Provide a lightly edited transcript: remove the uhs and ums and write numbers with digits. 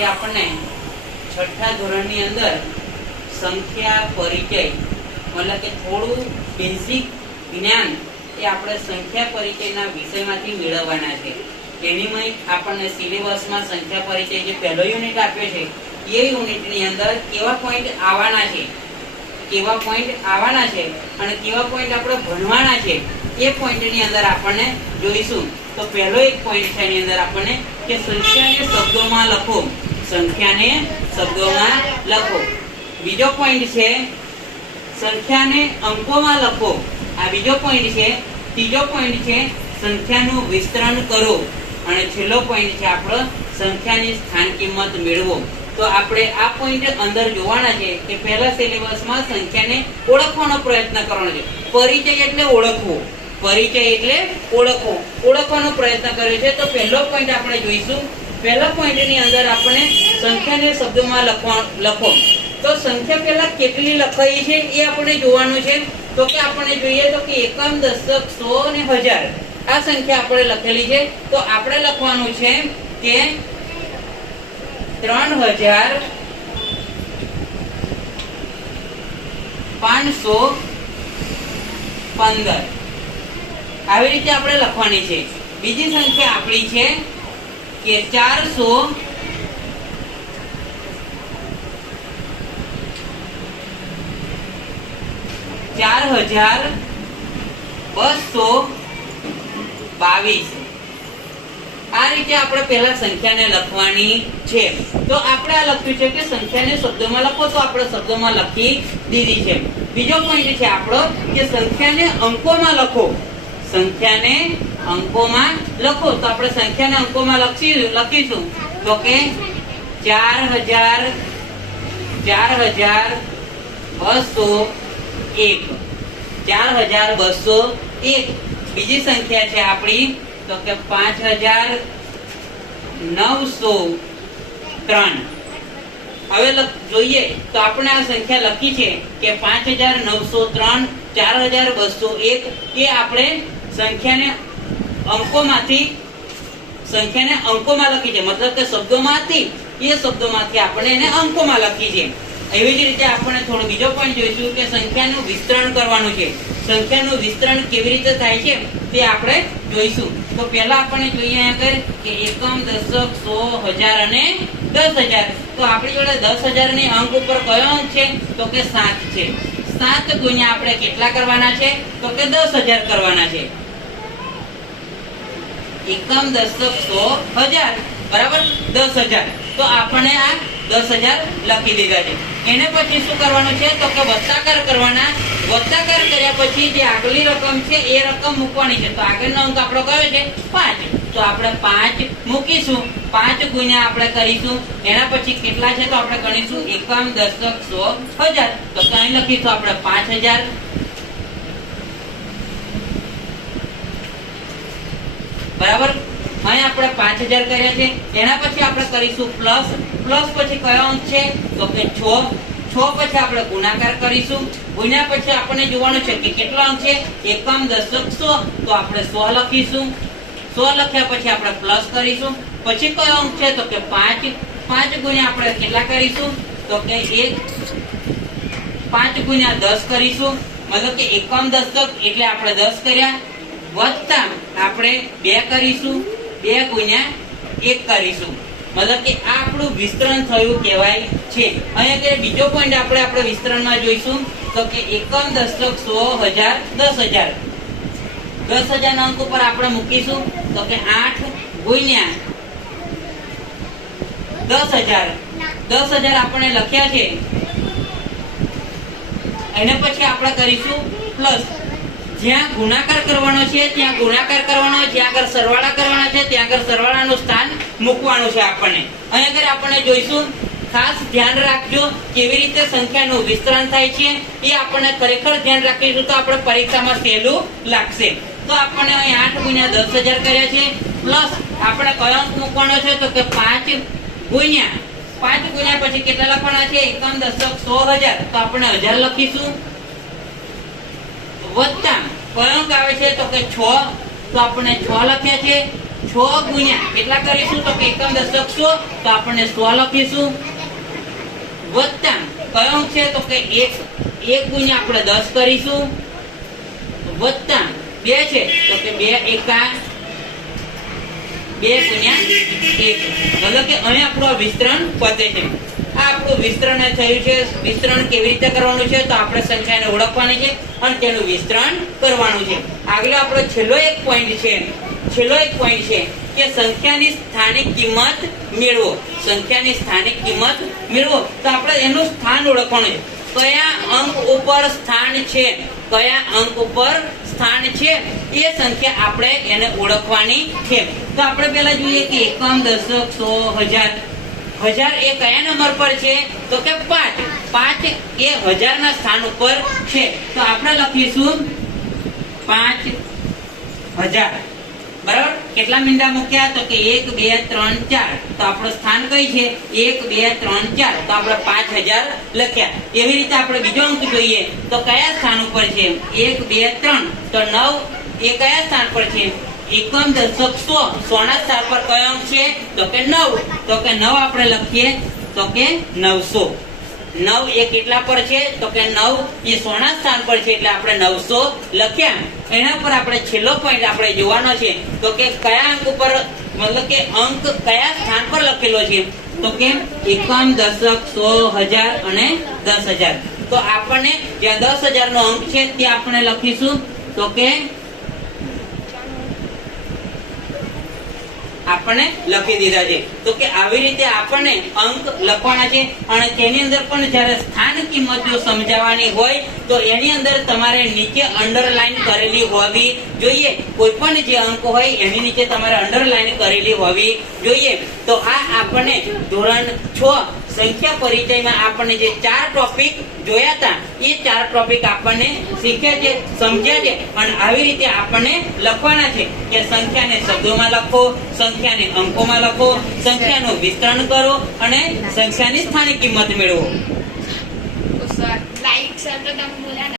આજે આપણને છઠ્ઠા ધોરણની અંદર સંખ્યા પરિચય મતલબ કે થોડું બેઝિક જ્ઞાન એ આપણે સંખ્યા પરિચયના વિષયમાંથી મેળવવાના છે. એનીમાં આપણને સિલેબસમાં સંખ્યા પરિચય જે પહેલો યુનિટ આપ્યો છે એ યુનિટની અંદર કેવા પોઈન્ટ આવવાના છે અને કેવા પોઈન્ટ આપણે ભણવાના છે એ પોઈન્ટની અંદર આપણને જોઈશું. તો પહેલો એક પોઈન્ટ છે એની અંદર આપણને કે સંખ્યાને શબ્દોમાં લખો. બીજો પોઈન્ટ છે સંખ્યાને અંકોમાં લખો. આ બીજો પોઈન્ટ છે. ત્રીજો પોઈન્ટ છે સંખ્યાનું વિસ્તરણ કરો અને છેલ્લો પોઈન્ટ છે આપણો સંખ્યાની સ્થાન કિંમત મેળવો. તો આપણે આ પોઈન્ટ અંદર જોવાના છે કે પહેલા સિલેબસમાં સંખ્યાને ઓળખવાનો પ્રયત્ન કરવાનો છે. પરિચય એટલે ઓળખવાનો પ્રયત્ન કર્યો છે. તો પહેલો પોઈન્ટ આપણે જોઈશું. પહેલા પોઈન્ટની અંદર આપણે સંખ્યાને શબ્દોમાં લખો. તો સંખ્યા પહેલા કેટલી લખાઈ છે એ આપણે જોવાનું છે. તો કે આપણે જોઈએ તો કે એકમ, દશક, સો અને હજાર આ સંખ્યા આપણે લખેલી છે. તો આપણે લખવાનું છે કે 3515 આવી રીતે આપણે લખવાની છે. બીજી સંખ્યા આપણી છે કે 4222. આ રીતે આપણે પહેલા સંખ્યાને લખવાની છે. તો આપણે આ લખ્યું છે કે સંખ્યાને શબ્દોમાં લખો. તો આપણે શબ્દોમાં લખી દીધી છે. બીજો પોઈન્ટ છે આપણો કે સંખ્યાને અંકોમાં લખો. તો આપણે સંખ્યાને અંકોમાં લખીશું. તો કે 4201. બીજી સંખ્યા છે આપણી તો કે 5903. હવે જોઈએ તો આપણે આ સંખ્યા લખી છે કે 5903, 4201 એ આપણે સંખ્યાને અંકોમાં લખી છે. મતલબ કે શબ્દોમાંથી આપણે એને અંકોમાં લખી છે. એવી જ રીતે આપણે થોડો બીજો પોઈન્ટ જોઈશું કે સંખ્યાનું વિસ્તરણ કરવાનું છે. સંખ્યાનું વિસ્તરણ કેવી રીતે થાય છે તે આપણે જોઈશું. તો પહેલા આપણે જોઈએ આગળ કે એકમ, દશક, સો, હજાર અને 10,000. તો આપણી જોડે 10,000 ની અંક ઉપર કયો અંક છે તો કે 7 છે. 7 ગુણ્યા આપણે કેટલા કરવાના છે તો કે 10,000 કરવાના છે. એકમ, દશક, સો, હજાર બરાબર 10,000. તો આપણે આ 10,000 લખી દીધા છે. એને પછી શું કરવાનું છે તો કે વત્તાકાર કરવાના. વત્તાકાર કર્યા પછી જે આગલી રકમ છે એ રકમ મૂકવાની છે. તો આગળનો અંક આપણો કયો છે 5. તો આપણે 5 મૂકીશું. 5 ગુણ્યા આપણે કરીશું. એના પછી કેટલા છે તો આપણે ગણીશું એકમ, દશક, સો, હજાર. તો કઈ લખીશું આપણે 5000 બરાબર. અહીં આપણે 5000 કર્યા છે. એના પછી આપણે કરીશું પ્લસ. પછી કયો અંક છે તો કે 6 પછી આપણે ગુણાકાર કરીશું. ગુણ્યા પછી આપણે જોવાનું છે કે કેટલો અંક છે એકમ, દશક, સો. તો આપણે 100 લખીશું. 100 લખ્યા પછી આપણે પ્લસ કરીશું. પછી કયો અંક છે તો કે 5. 5 ગુણ્યા આપણે કેટલા કરીશું તો કે 5 ગુણ્યા 10 કરીશું. મતલબ કે એકમ, દશક એટલે આપણે 10 કર્યા વત્તા આપણે 2 કરીશું. 2 ગુણ્યા 1 કરીશું. મતલબ કે આ આપણું વિસ્તરણ થયું કહેવાય છે. અહીંયા બીજો પોઈન્ટ આપણે વિસ્તરણમાં જોઈશું તો કે એકમ, દશક, સો, હજાર, 10,000. 10,000 ના અંક ઉપર આપણે મૂકીશું તો કે 8 ગુણ્યા 10,000. 10,000 આપણે લખ્યા છે. એને પછી આપણે કરીશું પ્લસ. જ્યાં ગુણાકાર કરવાનો છે ત્યાં ગુણાકાર કરવાનો, જ્યાં આગળ સરવાળા કરવાના છે ત્યાં આગળ સરવાળાનું સ્થાન મૂકવાનું છે આપણને. અહીંયા આપણે જોઈશું. ખાસ ધ્યાન રાખજો કેવી રીતે સંખ્યાનું વિસ્તરણ થાય છે એ આપણને ખરેખર ધ્યાન રાખીશું તો આપણે પરીક્ષામાં સહેલું લાગશે. તો આપણે અહીં 8 ગુણ્યા 10,000 કર્યા છે. પ્લસ આપણે કયો અંક મૂકવાનો છે તો કે 5 ગુણ્યા પછી કેટલા લખવાના છે એકમ, દશક, સો, હજાર. તો આપણે 1000 લખીશું. વત્તા કયો અંક આવે છે તો કે 6. તો આપણે 6 લખ્યા છે. 6 ગુણ્યા કેટલા કરીશું તો કે એકમ દશક 100 તો આપણને 100 લખીશું વત્તા કયો અંક છે તો કે 1 ગુણ્યા આપણે 10 કરીશું વત્તા 2 છે તો કે 2 એકા 2 ગુણ્યા 1 મતલબ કે અહીં આપણું વિસ્તરણ પતે છે આ આપણું વિસ્તરણ થયું છે વિસ્તરણ કેવી રીતે કરવાનું છે તો આપણે સંખ્યાને ઓળખવાની છે અને તેનું વિસ્તરણ કરવાનું છે આગળ આપણો છેલ્લો એક પોઈન્ટ છે કે સંખ્યાની સ્થાનિક કિંમત મેળવો સંખ્યાની સ્થાનિક કિંમત મેળવો તો આપણે એનું સ્થાન ઓળખવાનું છે કયા અંક ઉપર સ્થાન છે કયા અંક ઉપર સ્થાન છે એ સંખ્યા આપણે એને ઓળખવાની છે તો આપણે પહેલા જોઈએ કે એકમ દશક 100 1000 એ કયા નંબર પર છે તો કે 5 એ 1000 ના સ્થાન ઉપર છે તો આપણે લખીશું 5000 બરાબર કેટલા મીંડા મૂક્યા તો કે 1 2 3 4 તો આપણું સ્થાન કઈ છે 1 2 3 4 તો આપણે 5000 લખ્યા એવી રીતે આપણે બીજો અંક જોઈએ તો કયા સ્થાન ઉપર છે 1 2 3 તો 9 એ કયા સ્થાન પર છે એકમ દશક 100 ના સ્થાન પર કયો અંક છે તો કે 9 તો કે 9 આપણે લખીએ તો કે 900 9 એ કેટલા પર છે તો કે 9 એ 100 ના સ્થાન પર છે એટલે આપણે 900 લખ્યા એના પર આપણે છેલ્લો પોઈન્ટ આપણે જોવાનો છે તો કે કયા અંક ઉપર મતલબ કે અંક કયા સ્થાન પર લખેલો છે તો કે એકમ દશક 100 1000 અને 10000 તો આપણને જ્યાં 10000 નો અંક છે તે આપણે લખીશું તો કે આપણને લખી દીધા છે તો કે આવી રીતે આપણને અંક લખવાના છે અને તેની અંદર પણ જ્યારે સ્થાન કિંમત જો સમજાવવાની હોય તો એની અંદર તમારે નીચે અંડરલાઈન કરેલી હોવી જોઈએ કોઈ પણ જે અંક હોય એની નીચે તમારે અંડરલાઈન કરેલી હોવી જોઈએ તો આ આપણને ધોરણ 6 સંખ્યા પરિચયમાં આપણને જે 4 ટોપિક જોયા હતા એ 4 ટોપિક આપણને શીખ્યા છે સમજ્યા છે અને આવી રીતે આપણને લખવાના છે કે સંખ્યાને શબ્દોમાં લખો સંખ્યાને અંકોમાં લખો સંખ્યાનું વિસ્તરણ કરો અને સંખ્યાની સ્થાનિક કિંમત મેળવો લાઈક સર તો તમે બોલ્યા